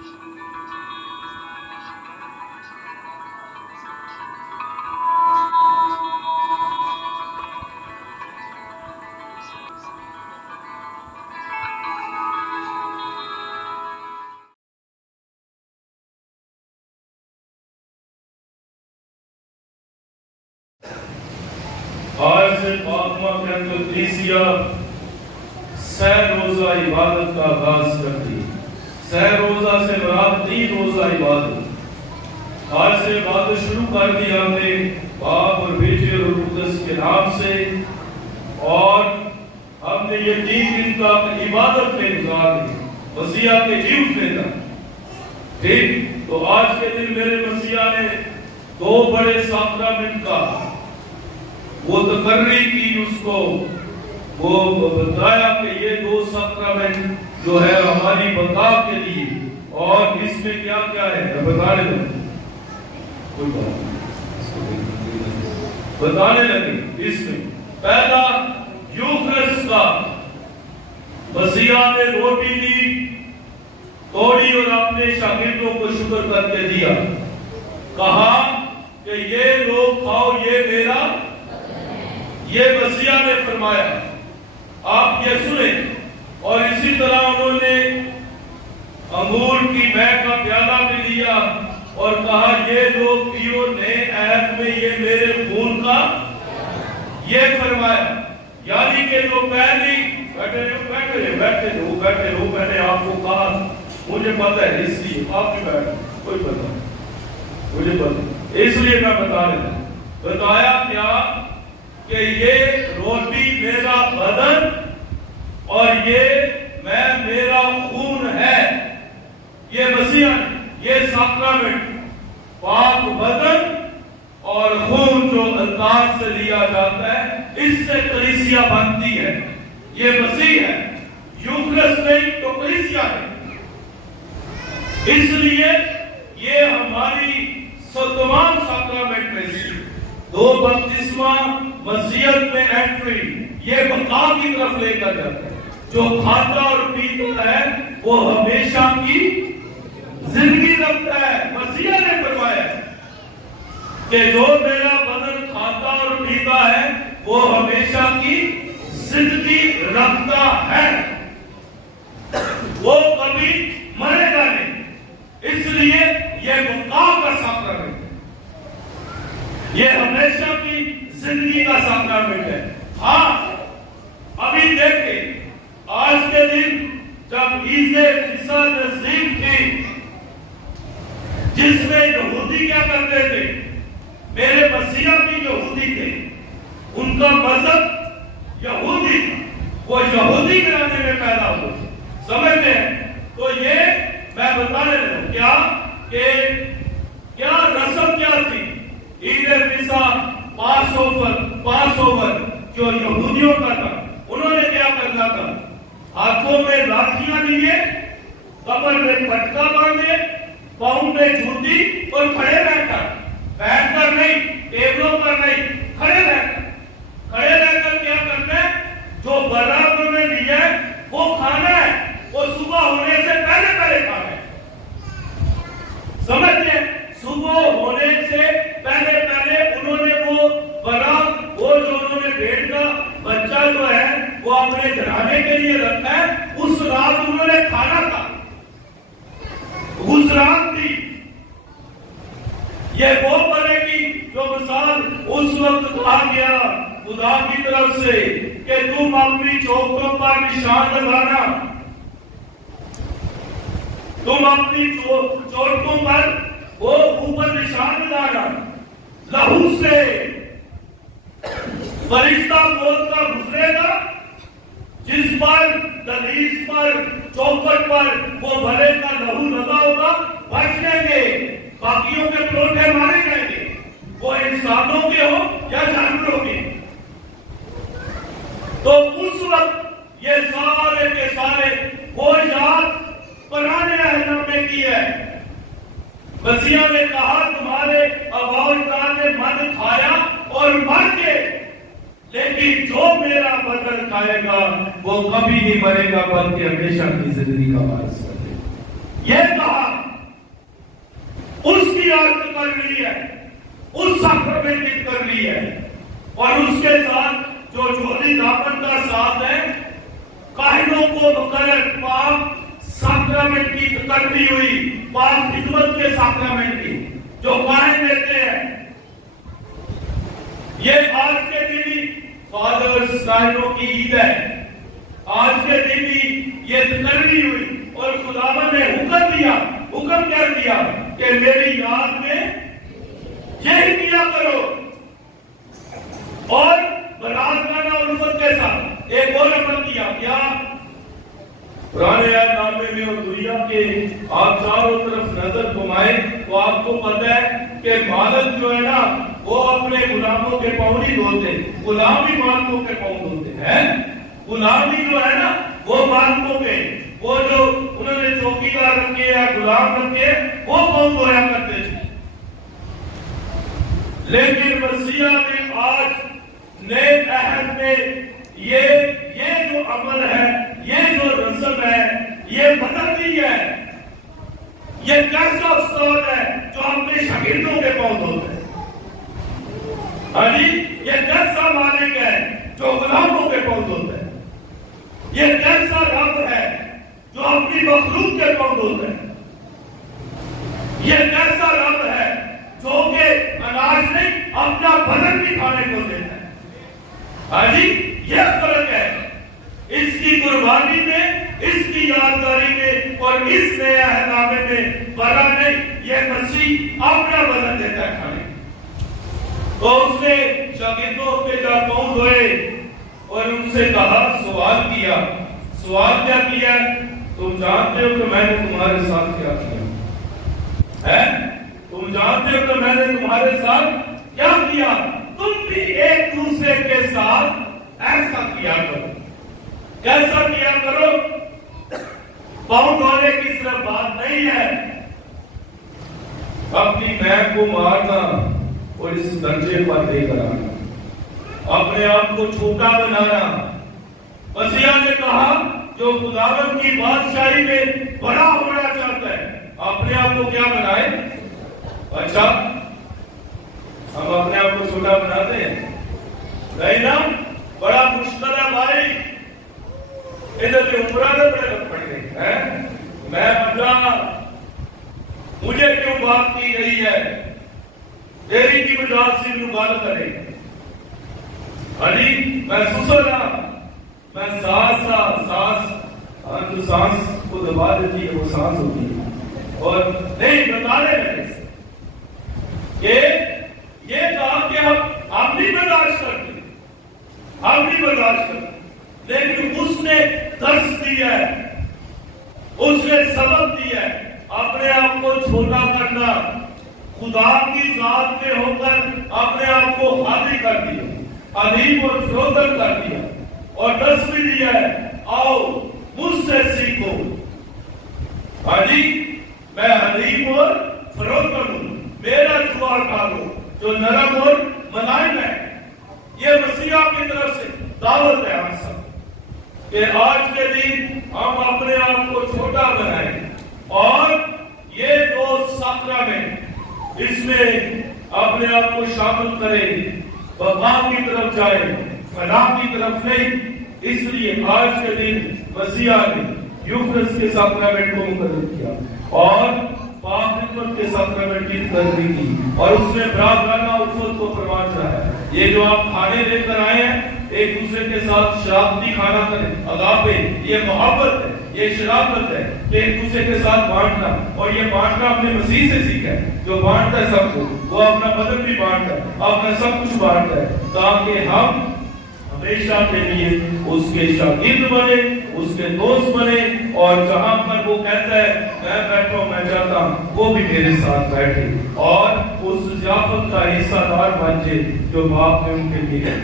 आज से फातिमा के अंदर कलीसिया सह रोजा इबादत का आगाज करती है। सह रोजा से मुराद 3 रोजा इबादत। आज से इबादत शुरू कर दी हमने बाप और बेटे और रूह कुद्दस के नाम से, और हमने ये 3 दिन का इबादत में गुजार दी, मसीहा के जीव में था। ठीक, तो आज के दिन मेरे मसीहा ने 2 बड़े साक्रामेंट का वो तकर्री की, उसको वो बताया कि ये 2 साक्रामेंट जो है हमारी बका के लिए, और इसमें क्या क्या है बताने लगे, कोई बताने लगे। इसमें पहला यूखरिस्ट का, मसीहा ने रोटी ली, तोड़ी और अपने शागिर्दों को शुक्र करके दिया, कहा कि ये लोग खाओ, ये मेरा, ये मसीहा ने फरमाया, आप ये सुने। और इसी तरह उन्होंने अंगूर की मह का प्याला भी लिया और कहा ये लोग पियो, नए अहद में ये मेरे खून का, ये फरमाया। यानी कि जो पहली बैठे रहो, मैंने आपको कहा, मुझे पता है इसलिए आप भी बैठे, कोई पता नहीं, मुझे पता, इसलिए मैं बता रहा हूं। बताया क्या कि ये रोटी मेरा बदन और ये मैं मेरा खून है। ये मसीहा, ये साक्रामेंट, पाक बदन और खून जो अल्तार से लिया जाता है, इससे कलीसिया बनती है। ये मसीह है, यूखरिस्ट नहीं तो कलीसिया है। इसलिए ये हमारी तमाम साक्रामेंट में से 2 बपतिस्मा, मसीहत में एंट्री, ये बका की तरफ लेकर जाता है। जो खाता और पीता है वो हमेशा की जिंदगी रखता है। मसीहा ने फरमाया कि जो मेरा बदन खाता और पीता है वो हमेशा की जिंदगी रखता है, वो कभी मरेगा नहीं। इसलिए यह बका का साक्रामेंट है, ये हमेशा की जिंदगी का साक्रामेंट है। हाँ, अभी देखें, आज के दिन जब ईज़े फिसा नज़ीर थी, जिसमें यहूदी क्या करते थे, मेरे मसीहा भी यहूदी थे, उनका मजहब यहूदी था, वो यहूदी घराने में पैदा हुए, समझते हैं। तो ये मैं बताने लगा क्या कि क्या रस्म क्या थी। ईद फिसा, पासओवर जो यहूदियों का था, उन्होंने क्या करना था, हाथों में लाठियां लिए, कमर में पटका बांधे, पांव में जूती, और खड़े रहकर, बैठकर नहीं, टेबलों पर नहीं, खड़े रहकर क्या करना है, जो बरात में लिया है वो खाना है, वो सुबह होने से पहले खाना है। समझते हैं, सुबह होने से पहले उन्होंने वो बरात, वो जो उन्होंने भेड़ का बच्चा जो है वो अपने घराने के लिए रखा है, उस रात उन्होंने खाना था, उस रात थी। ये वो पड़ेगी जो मिसाल उस वक्त कहा गया खुदा की तरफ से कि तुम अपनी चौकों पर निशान लगाना, तुम अपनी चौकों पर वो ऊपर निशान लगाना, लहू से फरिश्ता मौत का गुजरेगा, जिस पर दलीस पर, चौखट पर वो भले का लहू लगा होगा, बच जाएंगे, बाकियों के प्लोटे मारे जाएंगे, वो इंसानों के हो या जानवरों के। तो उस वक्त ये सारे के सारे वो याद पुराने अहद में की है। मसीहा ने कहा तुम्हारे अबाउजाद ने मन खाया और मर गए, लेकिन जो मेरा बदन खाएगा वो कभी नहीं मरेगा, बल्कि हमेशा की जिंदगी का वारिस बनेगा। यह कहा साक्रामेंट कर ली है और उसके साथ जो झोली दामन का साथ है, काहिनों को मुकर्रर पाक साक्रामेंट की तकरीर हुई, पाक खिदमत के साक्रामेंट की जो काहिन देते हैं। ये आज के दिन ही फादर्स काहिनों की ईद है। आज के दिन ही ये तकरीर हुई और खुदावन ने हुक्म क्या दिया कि मेरी याद में यही किया करो। और बारात गाना उल्फत के साथ एक और अमल किया। क्या? पुराने नामे में और दुनिया के आप चारों तरफ नजर घुमाए तो आपको पता है कि मालिक जो है ना वो अपने गुलामों के पाँव नहीं धोते, गुलाम ही मालिकों के पाँव धोते हैं। गुलामी जो है ना वो मालिकों के, वो जो उन्होंने चौकीदार रखे या गुलाम रखे वो पाँव धोया करते थे। लेकिन मसीहा ने आज नए अहद में ये जो अमल है, ये जो रस्म है, ये बदल दी है। ये कैसा उस्ताद है जो अपने शागिर्दों के पाँव धोते हैं? अली ये कैसा मालिक है जो गुलामों के पाँव धोते हैं? ये कैसा रब है जो अपनी मखलूक के पाँव धोते हैं? ये कैसा रब है जो के अनाज नहीं अपना बदन भी खाने को देता है? अली ये फर्क है इसकी कुर्बानी में, इसकी यादगारी में और इस नए अहदनामे में बड़ा नहीं। ये मसीह अपना बदन देता है खाने। तो उसने शागिर्दों के जा पाँव धोए और उनसे कहा, सवाल किया। सवाल क्या किया? तुम जानते हो कि मैंने तुम्हारे साथ क्या किया है? तुम जानते हो कि मैंने तुम्हारे साथ क्या किया? तुम भी एक दूसरे के साथ ऐसा किया करो। कैसा किया करो? पाँव धोने की सिर्फ बात नहीं है, अपनी मैं को मारना और इस दर्जे पर लेकर आना, अपने आप को छोटा बनाना। मसीहा ने कहा जो खुदावन की बादशाही में बड़ा होना चाहता है अपने आप को क्या बनाए? अच्छा, हम अपने आप को छोटा बनाते हैं नहीं ना? बड़ा मुश्किल है भाई। इधर से उम्र बड़े पड़ गए हैं। मैं बता मुझे क्यों बात की गई है? तेरी की वजह से बात करे अली मैं सुसरा, मैं सांस जो सांस को दबा देती है वो सांस होती है। और नहीं बताने लगे कि ये कहा कि हम नहीं बर्दाश्त करते, हम नहीं बर्दाश्त करते। लेकिन उसने दर्श दिया है, उसने सबक दिया है अपने आप को छोटा करना, खुदा की जात में होकर अपने आप को हादी कर दिया, अलीम और फिरोजन कर दिया और दर्श भी दिया है आओ मुझसे सीखो। अली मैं हलीम और फिरोजन हूं, मेरा जुआ खा लो जो नरम और मुलायम है। ये मसीहा की तरफ से दावत है हम सब कि आज के दिन हम अपने आप को छोटा बनाएं और ये दो साक्रामेंट इसमें अपने आप को शामिल करें, बगा की तरफ जाए, फलाह की तरफ नहीं। इसलिए आज के दिन मसीहा ने यूखरिस्ट के साक्रामेंट को मुकर्रर किया और पाक खिदमत के साक्रामेंट की तकरीर की और उसमें बराबराना उल्फत को फरमान है। ये जो आप खाने लेकर आए हैं एक दूसरे के साथ शराबती खाना करें, अगापे, ये मोहब्बत है, ये शराफत है, एक दूसरे के साथ बांटना। और ये बांटना अपने मसीह से सीखा है, जो बांटता है सबको, वो अपना बदन भी बांटता है, अपना सब कुछ बांटता है, ताकि हम हमेशा के लिए उसके शागिर्द बने, उसके दोस्त बने। और जहां पर वो कहता है मैं बैठा हूं, मैं चाहता हूं वो भी मेरे साथ बैठे और उस ज़ियाफत का हिस्सादार बन जाए जो बाप ने उनके लिए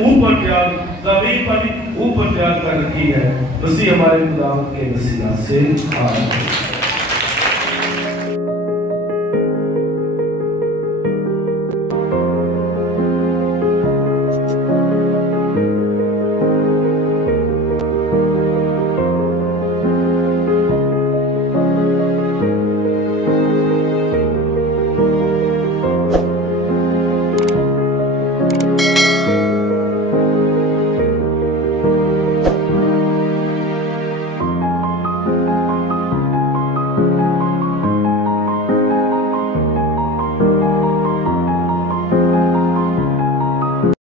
ऊपर त्याग, जमीन पर ऊपर त्याग कर रखी है। मसीह हमारे खुदावंद के वसीला से आमीन।